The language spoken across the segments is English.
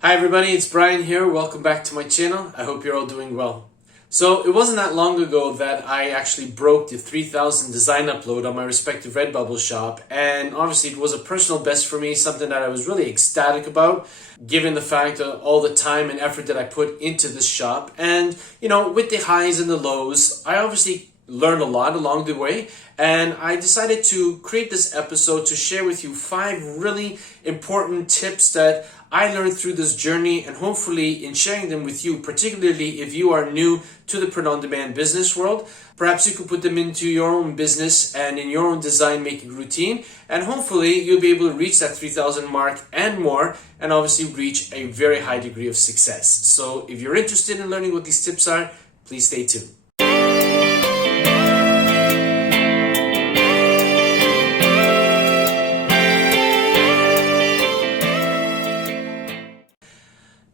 Hi everybody, it's Brian here. Welcome back to my channel. I hope you're all doing well. So it wasn't that long ago that I actually broke the 3,000 design upload on my respective RedBubble shop, and obviously it was a personal best for me, something that I was really ecstatic about given the fact of all the time and effort that I put into this shop. And with the highs and the lows, I obviously learned a lot along the way, and I decided to create this episode to share with you 5 really important tips that I learned through this journey, and hopefully in sharing them with you, particularly if you are new to the print-on-demand business world, perhaps you could put them into your own business and in your own design making routine, and hopefully you'll be able to reach that 3,000 mark and more, and obviously reach a very high degree of success. So if you're interested in learning what these tips are, please stay tuned.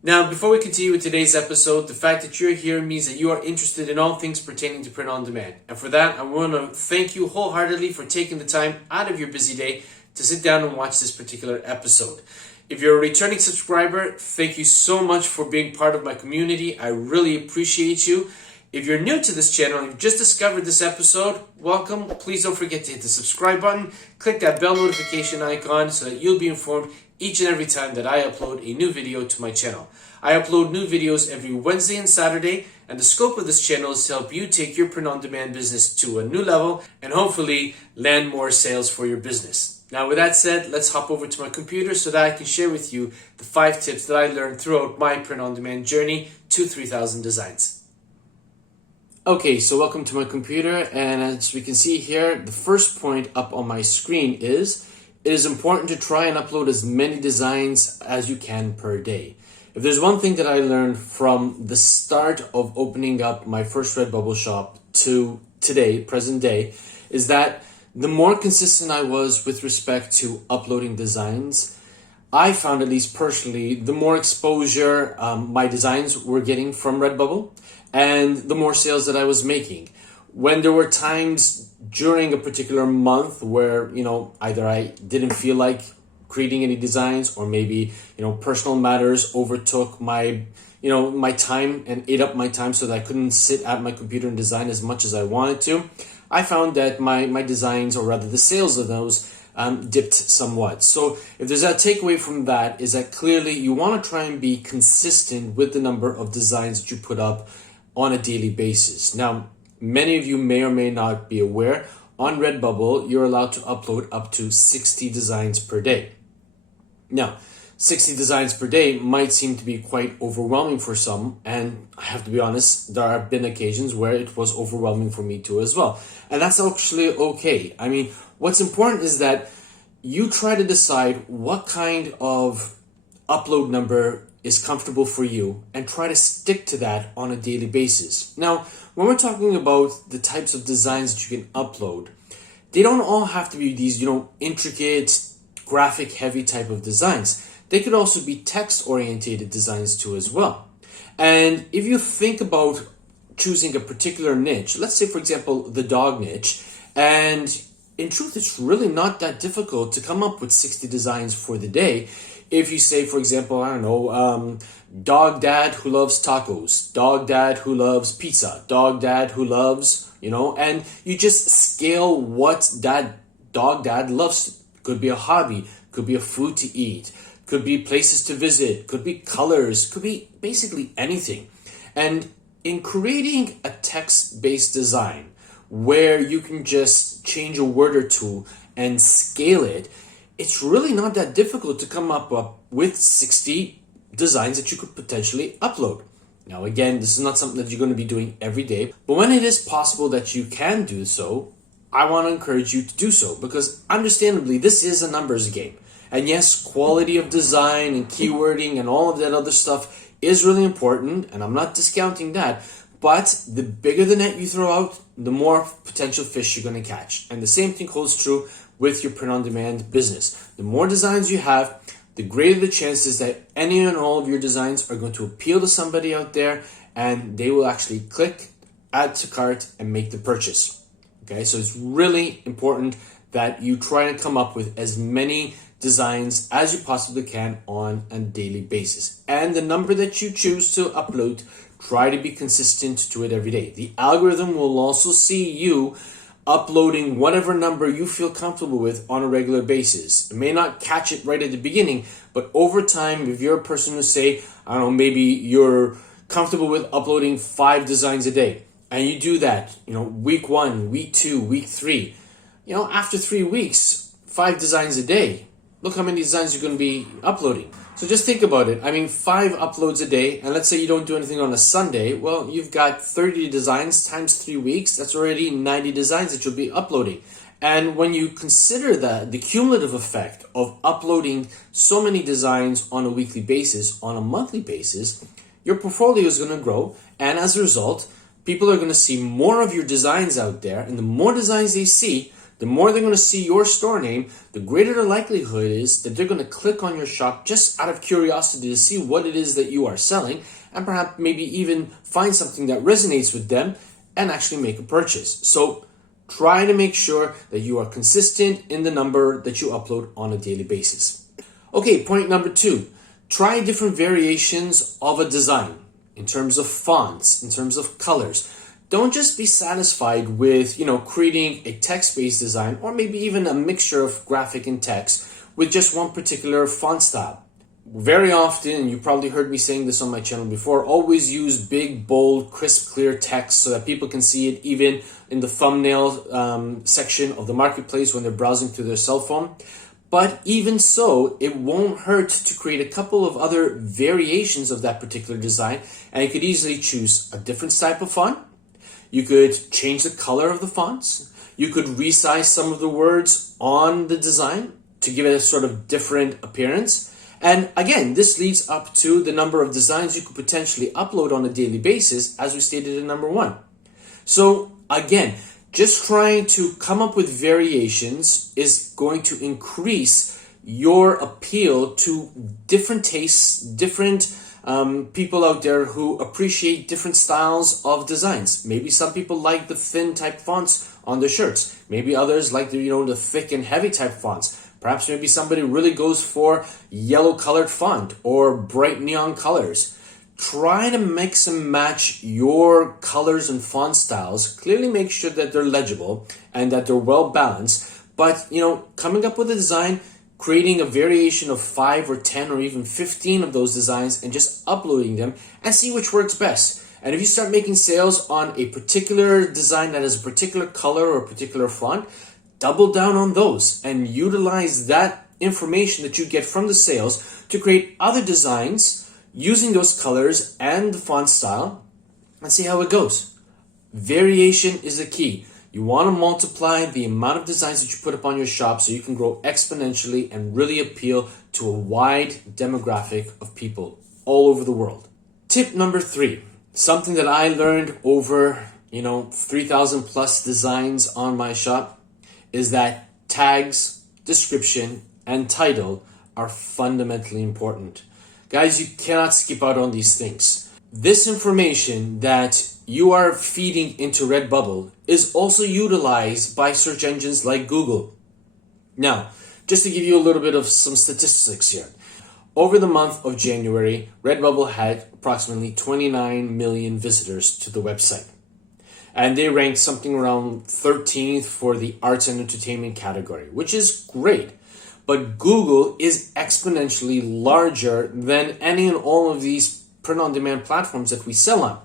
Now, before we continue with today's episode, the fact that you're here means that you are interested in all things pertaining to print on demand. And for that, I want to thank you wholeheartedly for taking the time out of your busy day to sit down and watch this particular episode. If you're a returning subscriber, thank you so much for being part of my community. I really appreciate you. If you're new to this channel and you've just discovered this episode, welcome. Please don't forget to hit the subscribe button, click that bell notification icon so that you'll be informed each and every time that I upload a new video to my channel. I upload new videos every Wednesday and Saturday, and the scope of this channel is to help you take your print-on-demand business to a new level and hopefully land more sales for your business. Now, with that said, let's hop over to my computer so that I can share with you the 5 tips that I learned throughout my print-on-demand journey to 3,000 designs. Okay, so welcome to my computer, and as we can see here, the first point up on my screen is it is important to try and upload as many designs as you can per day. If there's one thing that I learned from the start of opening up my first RedBubble shop to today, present day, is that the more consistent I was with respect to uploading designs, I found, at least personally, the more exposure my designs were getting from RedBubble and the more sales that I was making. When there were times during a particular month where, either I didn't feel like creating any designs, or maybe, personal matters overtook my, my time and ate up my time so that I couldn't sit at my computer and design as much as I wanted to, I found that my designs, or rather the sales of those, dipped somewhat. So if there's a takeaway from that, is that clearly you want to try and be consistent with the number of designs that you put up on a daily basis. Now, many of you may or may not be aware, on RedBubble, you're allowed to upload up to 60 designs per day. Now, 60 designs per day might seem to be quite overwhelming for some, and I have to be honest, there have been occasions where it was overwhelming for me too as well. And that's actually okay. I mean, what's important is that you try to decide what kind of upload number is comfortable for you and try to stick to that on a daily basis. Now, when we're talking about the types of designs that you can upload, they don't all have to be these, intricate, graphic heavy type of designs. They could also be text orientated designs too as well. And if you think about choosing a particular niche, let's say for example the dog niche, and in truth it's really not that difficult to come up with 60 designs for the day. If you say, for example, I don't know, dog dad who loves tacos, dog dad who loves pizza, dog dad who loves, and you just scale what that dog dad loves. Could be a hobby, could be a food to eat, could be places to visit, could be colors, could be basically anything. And in creating a text-based design where you can just change a word or two and scale it, it's really not that difficult to come up with 60 designs that you could potentially upload. Now, again, this is not something that you're going to be doing every day, but when it is possible that you can do so, I want to encourage you to do so, because understandably, this is a numbers game. And yes, quality of design and keywording and all of that other stuff is really important, and I'm not discounting that, but the bigger the net you throw out, the more potential fish you're going to catch. And the same thing holds true with your print-on-demand business. The more designs you have, the greater the chances that any and all of your designs are going to appeal to somebody out there, and they will actually click, add to cart, and make the purchase. Okay, so it's really important that you try and come up with as many designs as you possibly can on a daily basis. And the number that you choose to upload, try to be consistent to it every day. The algorithm will also see you uploading whatever number you feel comfortable with on a regular basis. It may not catch it right at the beginning, but over time, if you're a person who say, I don't know, maybe you're comfortable with uploading 5 designs a day, and you do that, week 1, week 2, week 3, after 3 weeks, 5 designs a day, look how many designs you're going to be uploading. So just think about it. 5 uploads a day, and let's say you don't do anything on a Sunday. Well, you've got 30 designs times 3 weeks. That's already 90 designs that you'll be uploading. And when you consider that, the cumulative effect of uploading so many designs on a weekly basis, on a monthly basis, your portfolio is going to grow. And as a result, people are going to see more of your designs out there. And the more designs they see, the more they're going to see your store name, the greater the likelihood is that they're going to click on your shop just out of curiosity to see what it is that you are selling, and perhaps maybe even find something that resonates with them and actually make a purchase. So try to make sure that you are consistent in the number that you upload on a daily basis. Okay, point number 2. Try different variations of a design in terms of fonts, in terms of colors. Don't just be satisfied with, creating a text-based design or maybe even a mixture of graphic and text with just one particular font style. Very often, and you probably heard me saying this on my channel before, always use big, bold, crisp, clear text so that people can see it even in the thumbnail section of the marketplace when they're browsing through their cell phone. But even so, it won't hurt to create a couple of other variations of that particular design, and you could easily choose a different type of font. You could change the color of the fonts. You could resize some of the words on the design to give it a sort of different appearance. And again, this leads up to the number of designs you could potentially upload on a daily basis, as we stated in number 1. So again, just trying to come up with variations is going to increase your appeal to different tastes, different people out there who appreciate different styles of designs. Maybe some people like the thin type fonts on their shirts. Maybe others like the thick and heavy type fonts. Perhaps maybe somebody really goes for yellow colored font or bright neon colors. Try to mix and match your colors and font styles. Clearly make sure that they're legible and that they're well balanced. But, coming up with a design, creating a variation of 5 or 10 or even 15 of those designs and just uploading them and see which works best. And if you start making sales on a particular design that has a particular color or a particular font, double down on those and utilize that information that you get from the sales to create other designs using those colors and the font style and see how it goes. Variation is the key. You want to multiply the amount of designs that you put up on your shop so you can grow exponentially and really appeal to a wide demographic of people all over the world. Tip number 3, something that I learned over, 3,000 plus designs on my shop, is that tags, description, and title are fundamentally important. Guys, you cannot skip out on these things. This information that you are feeding into RedBubble is also utilized by search engines like Google. Now, just to give you a little bit of some statistics here. Over the month of January, RedBubble had approximately 29 million visitors to the website. And they ranked something around 13th for the arts and entertainment category, which is great. But Google is exponentially larger than any and all of these print-on-demand platforms that we sell on.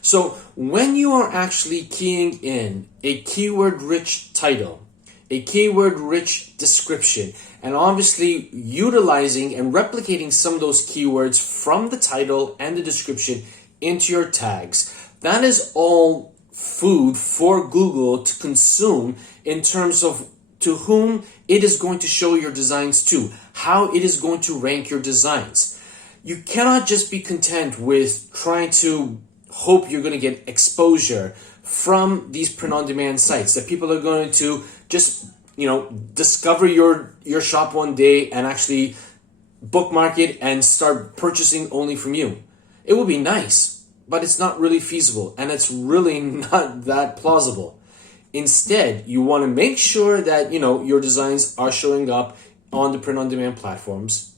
So when you are actually keying in a keyword-rich title, a keyword-rich description, and obviously utilizing and replicating some of those keywords from the title and the description into your tags, that is all food for Google to consume in terms of to whom it is going to show your designs to, how it is going to rank your designs. You cannot just be content with trying to hope you're going to get exposure from these print-on-demand sites, that people are going to just, discover your shop one day and actually bookmark it and start purchasing only from you. It would be nice, but it's not really feasible and it's really not that plausible. Instead, you want to make sure that, your designs are showing up on the print-on-demand platforms.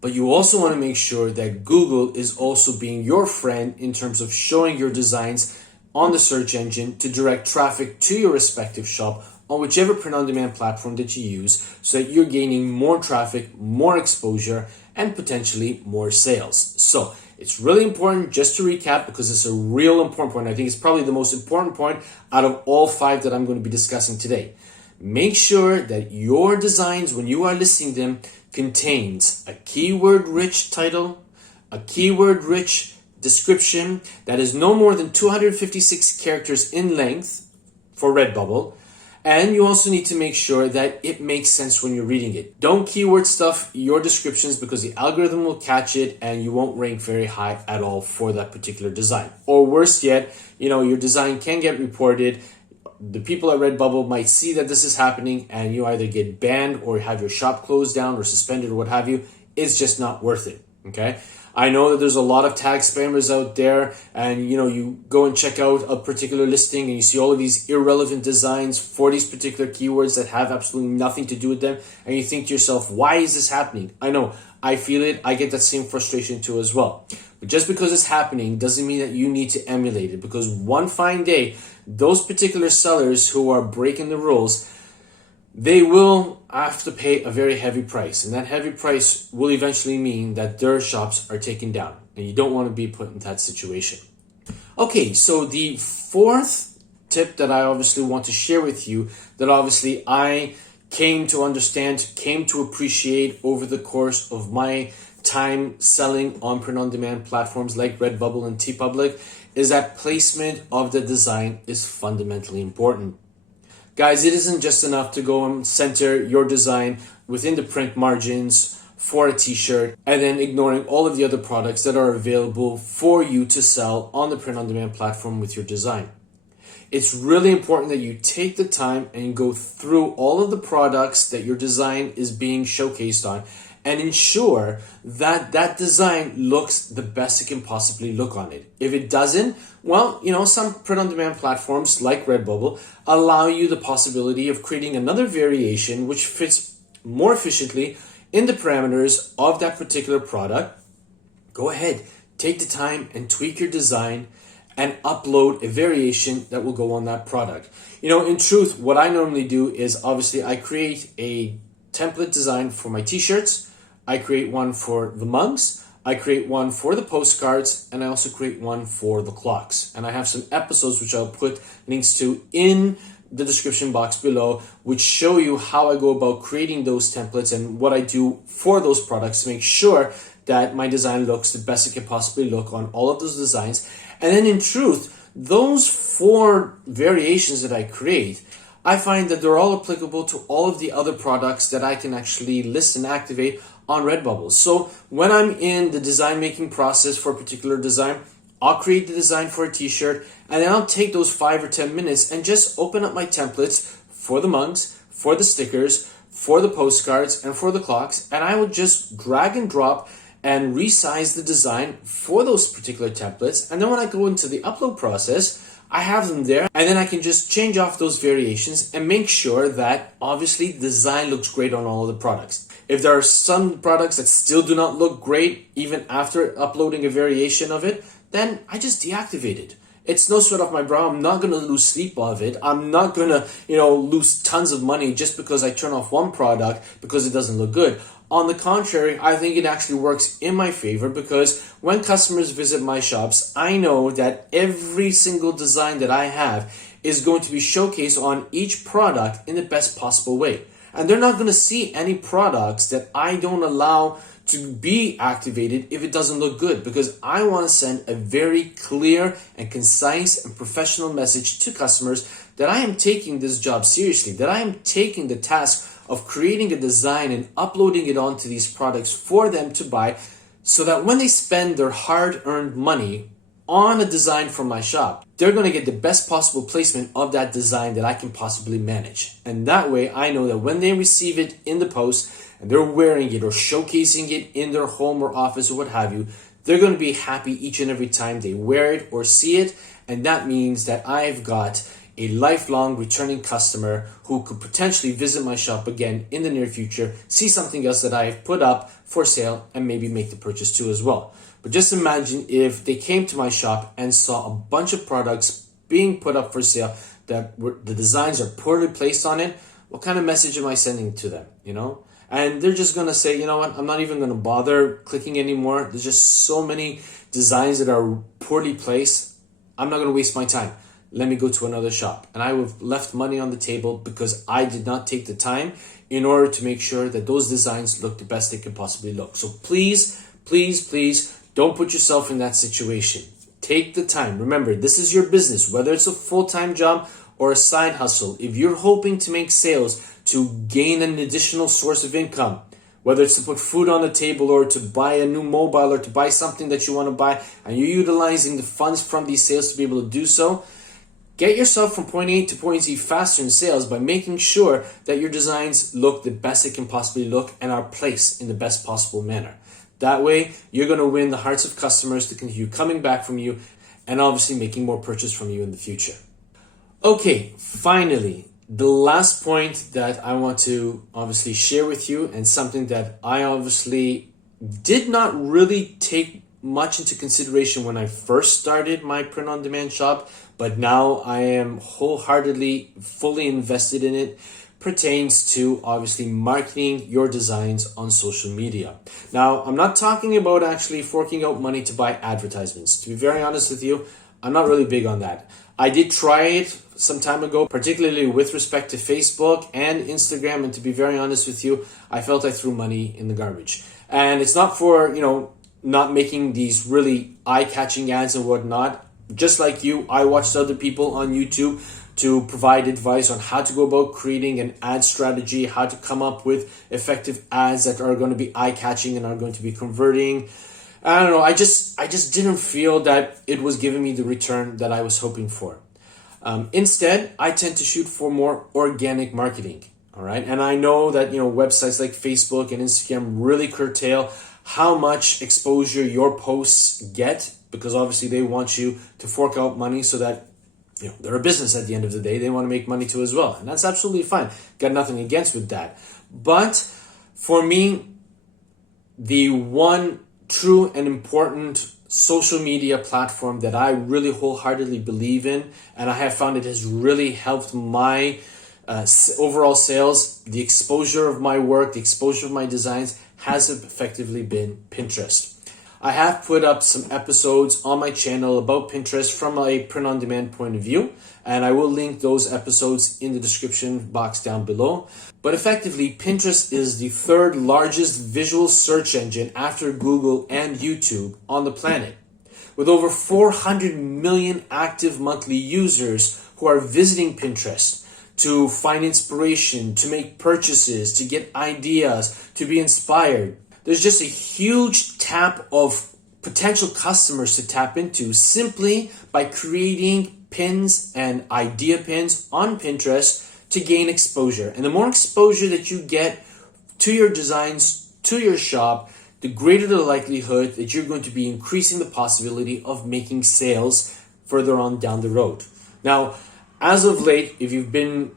But you also want to make sure that Google is also being your friend in terms of showing your designs on the search engine to direct traffic to your respective shop on whichever print-on-demand platform that you use, so that you're gaining more traffic, more exposure, and potentially more sales. So it's really important, just to recap, because it's a real important point. I think it's probably the most important point out of all 5 that I'm going to be discussing today. Make sure that your designs, when you are listing them, contains a keyword-rich title, a keyword-rich description that is no more than 256 characters in length for RedBubble, and you also need to make sure that it makes sense when you're reading it. Don't keyword stuff your descriptions, because the algorithm will catch it and you won't rank very high at all for that particular design. Or worse yet, your design can get reported. The people at RedBubble might see that this is happening and you either get banned or have your shop closed down or suspended or what have you. It's just not worth it, okay? I know that there's a lot of tag spammers out there, and you go and check out a particular listing and you see all of these irrelevant designs for these particular keywords that have absolutely nothing to do with them, and you think to yourself, why is this happening? I know, I feel it, I get that same frustration too as well. But just because it's happening doesn't mean that you need to emulate it, because one fine day, those particular sellers who are breaking the rules, they will have to pay a very heavy price, and that heavy price will eventually mean that their shops are taken down, and you don't want to be put in that situation. Okay, so the 4th tip that I obviously want to share with you, that obviously I came to understand, came to appreciate over the course of my time selling on print-on-demand platforms like RedBubble and TeePublic, is that placement of the design is fundamentally important. Guys, it isn't just enough to go and center your design within the print margins for a t-shirt and then ignoring all of the other products that are available for you to sell on the print-on-demand platform with your design. It's really important that you take the time and go through all of the products that your design is being showcased on and ensure that that design looks the best it can possibly look on it. If it doesn't, well, some print-on-demand platforms like RedBubble allow you the possibility of creating another variation which fits more efficiently in the parameters of that particular product. Go ahead, take the time and tweak your design and upload a variation that will go on that product. In truth, what I normally do is obviously I create a template design for my t-shirts, I create one for the mugs, I create one for the postcards, and I also create one for the clocks. And I have some episodes which I'll put links to in the description box below, which show you how I go about creating those templates and what I do for those products to make sure that my design looks the best it can possibly look on all of those designs. And then in truth, those 4 variations that I create, I find that they're all applicable to all of the other products that I can actually list and activate on RedBubble. So when I'm in the design making process for a particular design, I'll create the design for a t-shirt, and then I'll take those 5 or 10 minutes and just open up my templates for the mugs, for the stickers, for the postcards, and for the clocks, and I will just drag and drop and resize the design for those particular templates. And then when I go into the upload process, I have them there, and then I can just change off those variations and make sure that obviously the design looks great on all of the products. If there are some products that still do not look great even after uploading a variation of it, then I just deactivate it. It's no sweat off my brow. I'm not going to lose sleep of it. I'm not going to, lose tons of money just because I turn off one product because it doesn't look good. On the contrary, I think it actually works in my favor, because when customers visit my shops, I know that every single design that I have is going to be showcased on each product in the best possible way. And they're not going to see any products that I don't allow to be activated if it doesn't look good, because I want to send a very clear and concise and professional message to customers that I am taking this job seriously, that I am taking the task of creating a design and uploading it onto these products for them to buy, so that when they spend their hard-earned money on a design from my shop, they're going to get the best possible placement of that design that I can possibly manage. And that way I know that when they receive it in the post and they're wearing it or showcasing it in their home or office or what have you, they're going to be happy each and every time they wear it or see it. And that means that I've got a lifelong returning customer who could potentially visit my shop again in the near future, see something else that I've put up for sale, and maybe make the purchase too as well. But just imagine if they came to my shop and saw a bunch of products being put up for sale that the designs are poorly placed on it. What kind of message am I sending to them, you know? And they're just going to say, you know what, I'm not even going to bother clicking anymore. There's just so many designs that are poorly placed. I'm not going to waste my time. Let me go to another shop. And I would have left money on the table because I did not take the time in order to make sure that those designs look the best they could possibly look. So please, please, please don't put yourself in that situation. Take the time. Remember, this is your business, whether it's a full-time job or a side hustle. If you're hoping to make sales to gain an additional source of income, whether it's to put food on the table or to buy a new mobile or to buy something that you want to buy, and you're utilizing the funds from these sales to be able to do so, get yourself from point A to point Z faster in sales by making sure that your designs look the best they can possibly look and are placed in the best possible manner. That way, you're going to win the hearts of customers to continue coming back from you and obviously making more purchase from you in the future. Okay, finally, the last point that I want to obviously share with you, and something that I obviously did not really take much into consideration when I first started my print-on-demand shop, but now I am wholeheartedly fully invested in it, pertains to obviously marketing your designs on social media. Now, I'm not talking about actually forking out money to buy advertisements. To be very honest with you, I'm not really big on that. I did try it some time ago, particularly with respect to Facebook and Instagram, and to be very honest with you, I felt I threw money in the garbage. And it's not for, not making these really eye-catching ads and whatnot. Just like you, I watched other people on YouTube to provide advice on how to go about creating an ad strategy, how to come up with effective ads that are going to be eye-catching and are going to be converting. I don't know, I just didn't feel that it was giving me the return that I was hoping for. Instead, I tend to shoot for more organic marketing, all right? And I know that, websites like Facebook and Instagram really curtail how much exposure your posts get, because obviously they want you to fork out money so that they're a business at the end of the day. They want to make money too as well. And that's absolutely fine. Got nothing against with that. But for me, the one true and important social media platform that I really wholeheartedly believe in, and I have found it has really helped my overall sales, the exposure of my work, the exposure of my designs, has effectively been Pinterest. I have put up some episodes on my channel about Pinterest from a print-on-demand point of view, and I will link those episodes in the description box down below. But effectively, Pinterest is the third largest visual search engine after Google and YouTube on the planet, with over 400 million active monthly users who are visiting Pinterest to find inspiration, to make purchases, to get ideas, to be inspired. There's just a huge tap of potential customers to tap into simply by creating pins and idea pins on Pinterest to gain exposure. And the more exposure that you get to your designs, to your shop, the greater the likelihood that you're going to be increasing the possibility of making sales further on down the road. Now, as of late, if you've been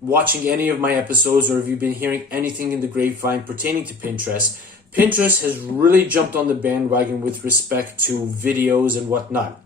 watching any of my episodes or if you've been hearing anything in the grapevine pertaining to Pinterest, Pinterest has really jumped on the bandwagon with respect to videos and whatnot.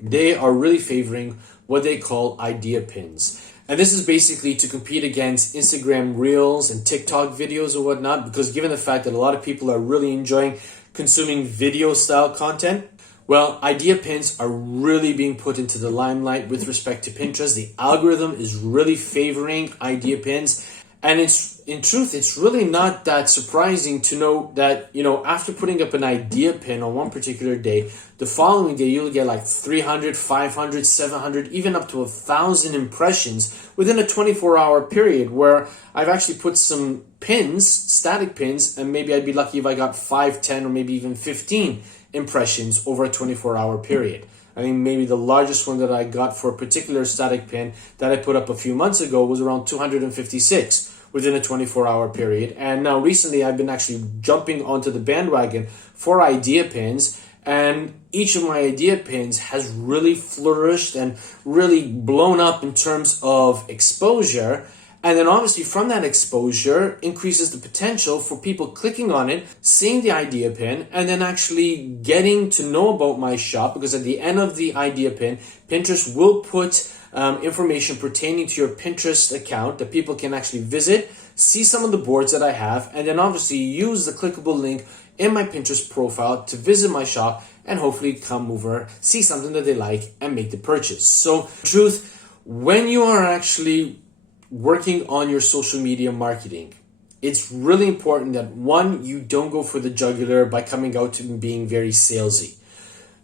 They are really favoring what they call idea pins. And this is basically to compete against Instagram Reels and TikTok videos or whatnot, because given the fact that a lot of people are really enjoying consuming video style content, well, idea pins are really being put into the limelight with respect to Pinterest. The algorithm is really favoring idea pins. And in truth, it's really not that surprising to know that, after putting up an idea pin on one particular day, the following day you'll get like 300, 500, 700, even up to 1,000 impressions within a 24-hour period, where I've actually put some pins, static pins, and maybe I'd be lucky if I got 5, 10, or maybe even 15 impressions over a 24-hour period. I mean, maybe the largest one that I got for a particular static pin that I put up a few months ago was around 256 within a 24-hour period. And now recently I've been actually jumping onto the bandwagon for idea pins, And each of my idea pins has really flourished and really blown up in terms of exposure. And then obviously from that exposure increases the potential for people clicking on it, seeing the idea pin, and then actually getting to know about my shop, because at the end of the idea pin, Pinterest will put information pertaining to your Pinterest account that people can actually visit, see some of the boards that I have, and then obviously use the clickable link in my Pinterest profile to visit my shop and hopefully come over, see something that they like, and make the purchase. So, truth, when you are actually working on your social media marketing, it's really important that one, you don't go for the jugular by coming out and being very salesy.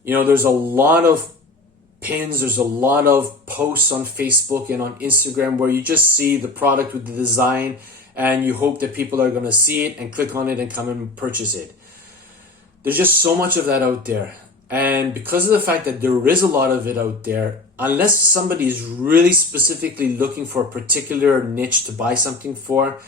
You know, there's a lot of pins, there's a lot of posts on Facebook and on Instagram where you just see the product with the design and you hope that people are going to see it and click on it and come and purchase it. There's just so much of that out there. And because of the fact that there is a lot of it out there, unless somebody is really specifically looking for a particular niche to buy something for,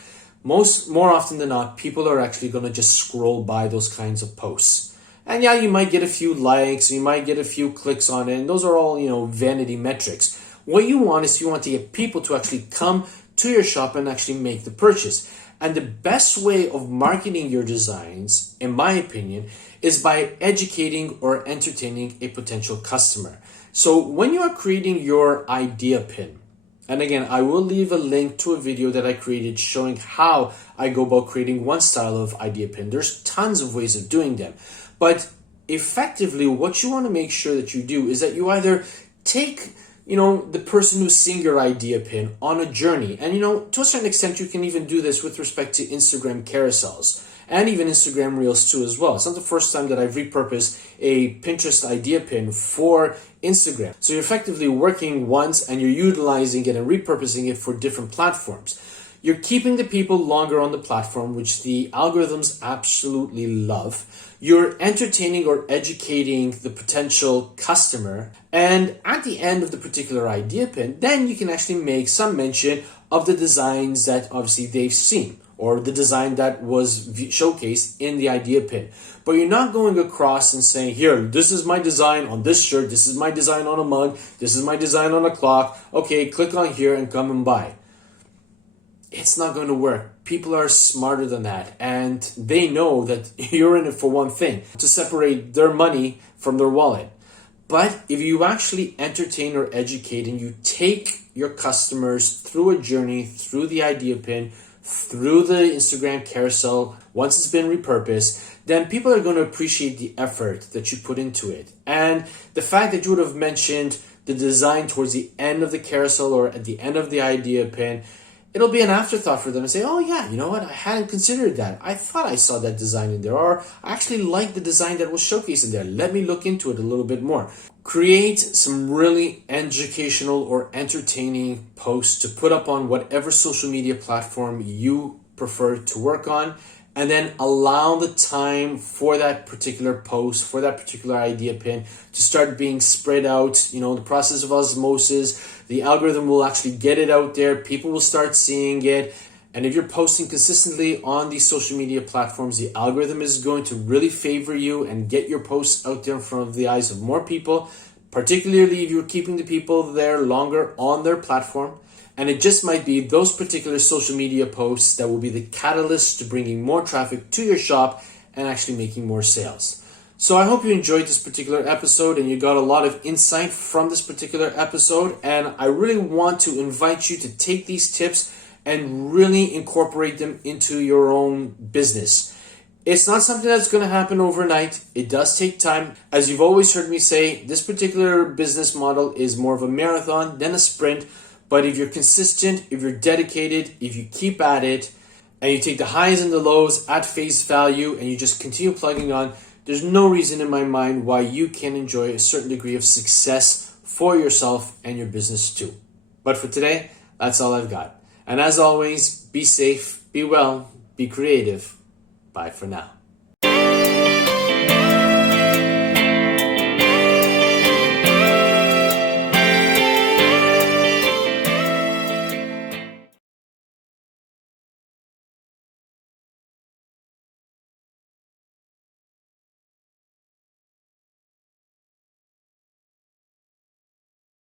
more often than not, people are actually going to just scroll by those kinds of posts. And yeah, you might get a few likes, you might get a few clicks on it, and those are all, vanity metrics. What you want is you want to get people to actually come to your shop and actually make the purchase. And the best way of marketing your designs, in my opinion, is by educating or entertaining a potential customer. So when you are creating your idea pin, and again, I will leave a link to a video that I created showing how I go about creating one style of idea pin. There's tons of ways of doing them. But effectively, what you want to make sure that you do is that you either take the person who's seeing your idea pin on a journey. And, to a certain extent, you can even do this with respect to Instagram carousels and even Instagram Reels too as well. It's not the first time that I've repurposed a Pinterest idea pin for Instagram. So you're effectively working once and you're utilizing it and repurposing it for different platforms. You're keeping the people longer on the platform, which the algorithms absolutely love. You're entertaining or educating the potential customer. And at the end of the particular idea pin, then you can actually make some mention of the designs that obviously they've seen or the design that was showcased in the idea pin. But you're not going across and saying, here, this is my design on this shirt, this is my design on a mug, this is my design on a clock. Okay, click on here and come and buy. It's not going to work. People are smarter than that, and they know that you're in it for one thing, to separate their money from their wallet. But if you actually entertain or educate and you take your customers through a journey, through the idea pin, through the Instagram carousel, once it's been repurposed, then people are going to appreciate the effort that you put into it. And the fact that you would have mentioned the design towards the end of the carousel or at the end of the idea pin, it'll be an afterthought for them to say, oh yeah, you know what, I hadn't considered that. I thought I saw that design in there, or I actually like the design that was showcased in there. Let me look into it a little bit more. Create some really educational or entertaining posts to put up on whatever social media platform you prefer to work on, and then allow the time for that particular post, for that particular idea pin to start being spread out. The process of osmosis, the algorithm will actually get it out there. People will start seeing it. And if you're posting consistently on these social media platforms, the algorithm is going to really favor you and get your posts out there in front of the eyes of more people, particularly if you're keeping the people there longer on their platform. And it just might be those particular social media posts that will be the catalyst to bringing more traffic to your shop and actually making more sales. So I hope you enjoyed this particular episode and you got a lot of insight from this particular episode. And I really want to invite you to take these tips and really incorporate them into your own business. It's not something that's going to happen overnight. It does take time. As you've always heard me say, this particular business model is more of a marathon than a sprint. But if you're consistent, if you're dedicated, if you keep at it, and you take the highs and the lows at face value, and you just continue plugging on, there's no reason in my mind why you can't enjoy a certain degree of success for yourself and your business too. But for today, that's all I've got. And as always, be safe, be well, be creative. Bye for now.